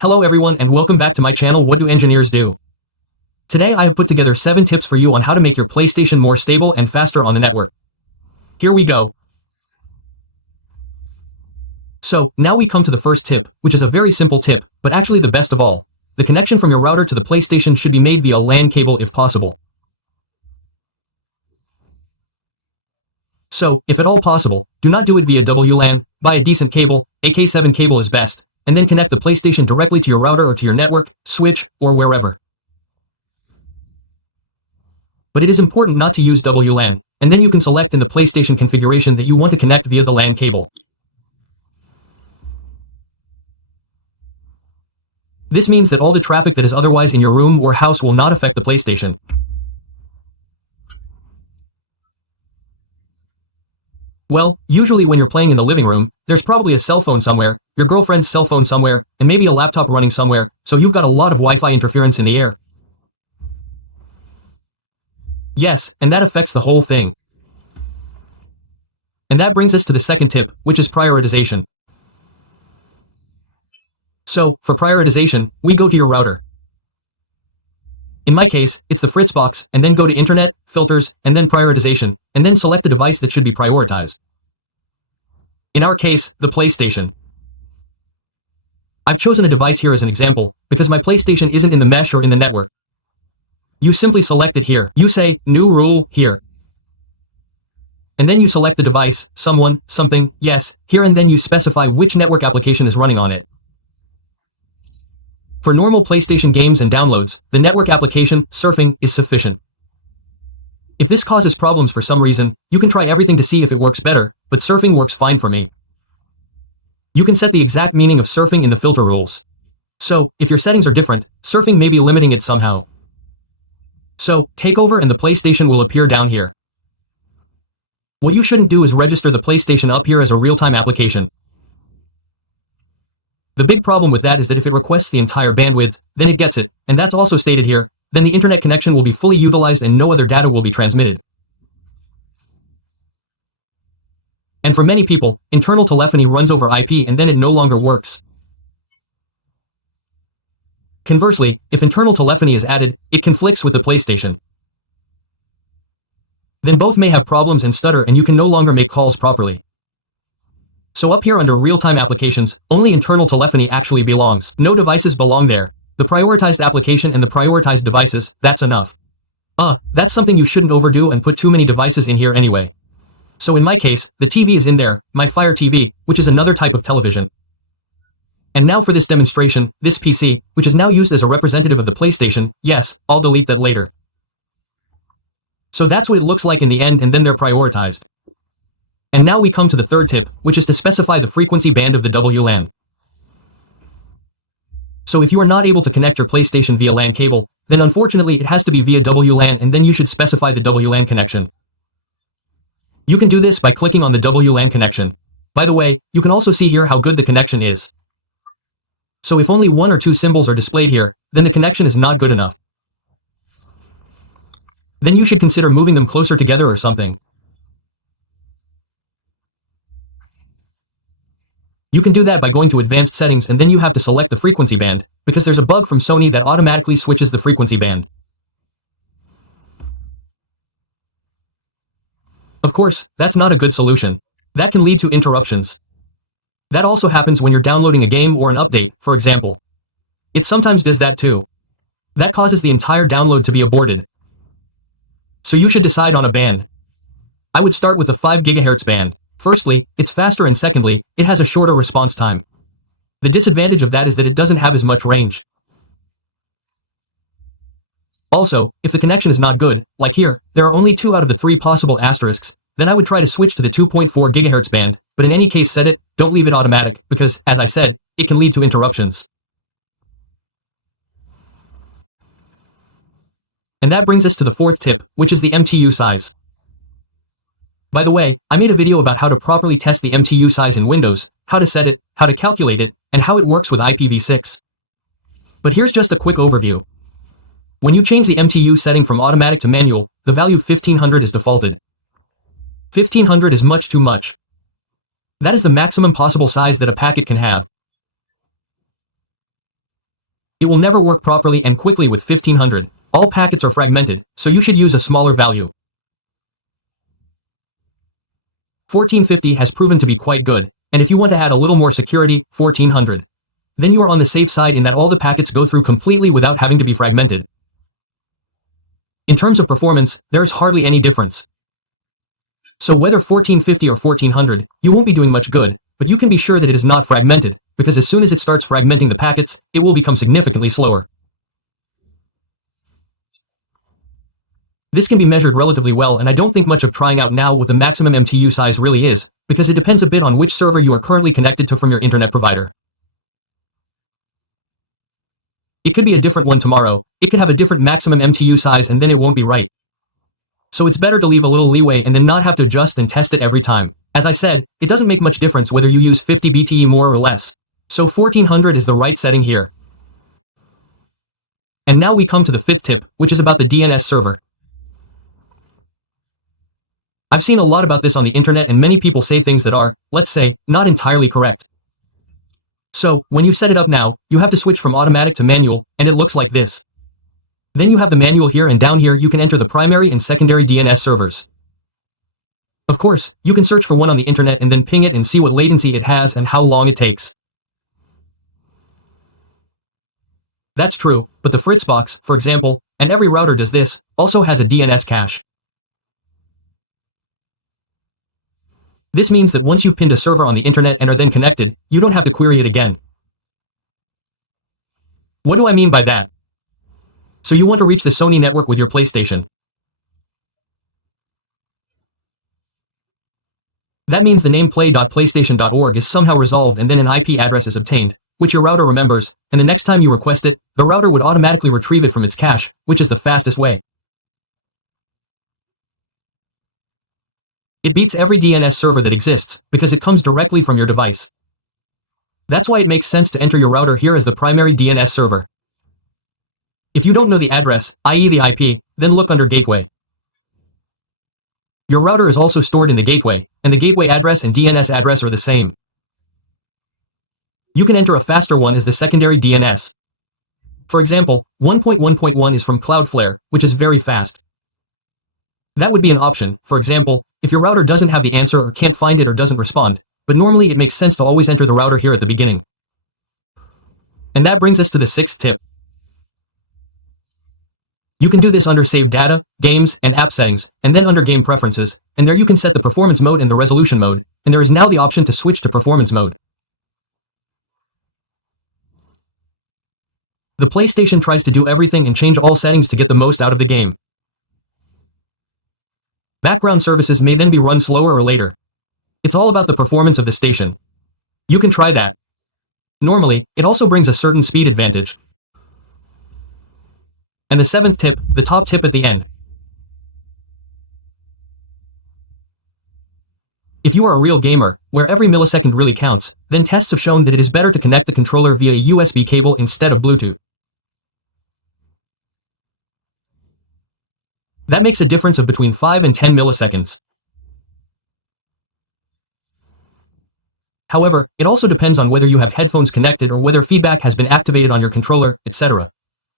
Hello everyone and welcome back to my channel What Do Engineers Do? Today I have put together 7 tips for you on how to make your PlayStation more stable and faster on the network. Here we go. So, now we come to the first tip, which is a very simple tip, but actually the best of all. The connection from your router to the PlayStation should be made via LAN cable if possible. So, if at all possible, do not do it via WLAN, buy a decent cable, a K7 cable is best, and then connect the PlayStation directly to your router or to your network, switch, or wherever. But it is important not to use WLAN, and then you can select in the PlayStation configuration that you want to connect via the LAN cable. This means that all the traffic that is otherwise in your room or house will not affect the PlayStation. Well, usually when you're playing in the living room, there's probably a cell phone somewhere, your girlfriend's cell phone somewhere, and maybe a laptop running somewhere, so you've got a lot of Wi-Fi interference in the air. Yes, and that affects the whole thing. And that brings us to the second tip, which is prioritization. So, for prioritization, we go to your router. In my case, it's the Fritz box, and then go to Internet, Filters, and then Prioritization, and then select the device that should be prioritized. In our case, the PlayStation. I've chosen a device here as an example, because my PlayStation isn't in the mesh or in the network. You simply select it here. You say, New Rule, here. And then you select the device, someone, something, yes, here, and then you specify which network application is running on it. For normal PlayStation games and downloads, the network application, surfing, is sufficient. If this causes problems for some reason, you can try everything to see if it works better, but surfing works fine for me. You can set the exact meaning of surfing in the filter rules. So, if your settings are different, surfing may be limiting it somehow. So, take over and the PlayStation will appear down here. What you shouldn't do is register the PlayStation up here as a real-time application. The big problem with that is that if it requests the entire bandwidth, then it gets it, and that's also stated here, then the internet connection will be fully utilized and no other data will be transmitted. And for many people, internal telephony runs over IP and then it no longer works. Conversely, if internal telephony is added, it conflicts with the PlayStation. Then both may have problems and stutter and you can no longer make calls properly. So up here under real-time applications, only internal telephony actually belongs. No devices belong there. The prioritized application and the prioritized devices, that's enough. That's something you shouldn't overdo and put too many devices in here anyway. So in my case, the TV is in there, my Fire TV, which is another type of television. And now for this demonstration, this PC, which is now used as a representative of the PlayStation, yes, I'll delete that later. So that's what it looks like in the end and then they're prioritized. And now we come to the third tip, which is to specify the frequency band of the WLAN. So if you are not able to connect your PlayStation via LAN cable, then unfortunately it has to be via WLAN and then you should specify the WLAN connection. You can do this by clicking on the WLAN connection. By the way, you can also see here how good the connection is. So if only 1 or 2 symbols are displayed here, then the connection is not good enough. Then you should consider moving them closer together or something. You can do that by going to advanced settings and then you have to select the frequency band, because there's a bug from Sony that automatically switches the frequency band. Of course, that's not a good solution. That can lead to interruptions. That also happens when you're downloading a game or an update, for example. It sometimes does that too. That causes the entire download to be aborted. So you should decide on a band. I would start with the 5 GHz band. Firstly, it's faster and secondly, it has a shorter response time. The disadvantage of that is that it doesn't have as much range. Also, if the connection is not good, like here, there are only 2 out of the 3 possible asterisks, then I would try to switch to the 2.4 GHz band, but in any case set it, don't leave it automatic, because, as I said, it can lead to interruptions. And that brings us to the fourth tip, which is the MTU size. By the way, I made a video about how to properly test the MTU size in Windows, how to set it, how to calculate it, and how it works with IPv6. But here's just a quick overview. When you change the MTU setting from automatic to manual, the value 1500 is defaulted. 1500 is much too much. That is the maximum possible size that a packet can have. It will never work properly and quickly with 1500. All packets are fragmented, so you should use a smaller value. 1450 has proven to be quite good, and if you want to add a little more security, 1400. Then you are on the safe side in that all the packets go through completely without having to be fragmented. In terms of performance, there's hardly any difference. So whether 1450 or 1400, you won't be doing much good, but you can be sure that it is not fragmented, because as soon as it starts fragmenting the packets, it will become significantly slower. This can be measured relatively well, and I don't think much of trying out now what the maximum MTU size really is, because it depends a bit on which server you are currently connected to from your internet provider. It could be a different one tomorrow, it could have a different maximum MTU size, and then it won't be right. So it's better to leave a little leeway and then not have to adjust and test it every time. As I said, it doesn't make much difference whether you use 50 BTE more or less. So 1400 is the right setting here. And now we come to the fifth tip, which is about the DNS server. I've seen a lot about this on the internet, and many people say things that are, let's say, not entirely correct. So, when you set it up now, you have to switch from automatic to manual, and it looks like this. Then you have the manual here, and down here you can enter the primary and secondary DNS servers. Of course, you can search for one on the internet and then ping it and see what latency it has and how long it takes. That's true, but the Fritzbox, for example, and every router does this, also has a DNS cache. This means that once you've pinned a server on the internet and are then connected, you don't have to query it again. What do I mean by that? So you want to reach the Sony network with your PlayStation. That means the name play.playstation.org is somehow resolved and then an IP address is obtained, which your router remembers, and the next time you request it, the router would automatically retrieve it from its cache, which is the fastest way. It beats every DNS server that exists, because it comes directly from your device. That's why it makes sense to enter your router here as the primary DNS server. If you don't know the address, i.e. the IP, then look under Gateway. Your router is also stored in the gateway, and the gateway address and DNS address are the same. You can enter a faster one as the secondary DNS. For example, 1.1.1 is from Cloudflare, which is very fast. That would be an option, for example, if your router doesn't have the answer or can't find it or doesn't respond, but normally it makes sense to always enter the router here at the beginning. And that brings us to the sixth tip. You can do this under Save Data, Games, and App Settings, and then under Game Preferences, and there you can set the performance mode and the resolution mode, and there is now the option to switch to performance mode. The PlayStation tries to do everything and change all settings to get the most out of the game. Background services may then be run slower or later. It's all about the performance of the station. You can try that. Normally, it also brings a certain speed advantage. And the seventh tip, the top tip at the end. If you are a real gamer, where every millisecond really counts, then tests have shown that it is better to connect the controller via a USB cable instead of Bluetooth. That makes a difference of between 5 and 10 milliseconds. However, it also depends on whether you have headphones connected or whether feedback has been activated on your controller, etc.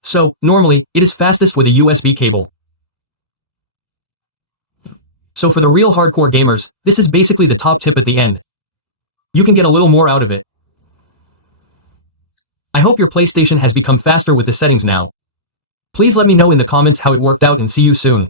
So, normally, it is fastest with a USB cable. So for the real hardcore gamers, this is basically the top tip at the end. You can get a little more out of it. I hope your PlayStation has become faster with the settings now. Please let me know in the comments how it worked out and see you soon.